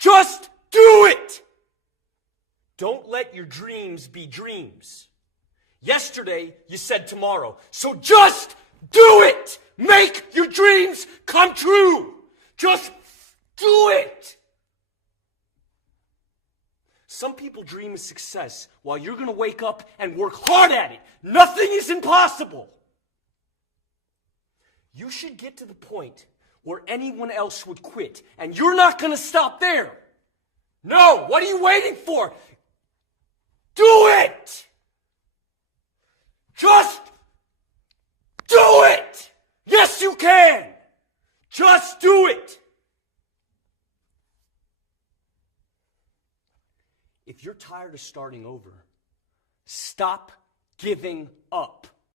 Just do it! Don't let your dreams be dreams. Yesterday, you said tomorrow. So just do it! Make your dreams come true! Just do it! Some people dream of success while you're going to wake up and work hard at it. Nothing is impossible. You should get to the point where anyone else would quit, and you're not going to stop there. No, what are you waiting for? Do it! Just do it! Yes, you can! Just do it! If you're tired of starting over, stop giving up.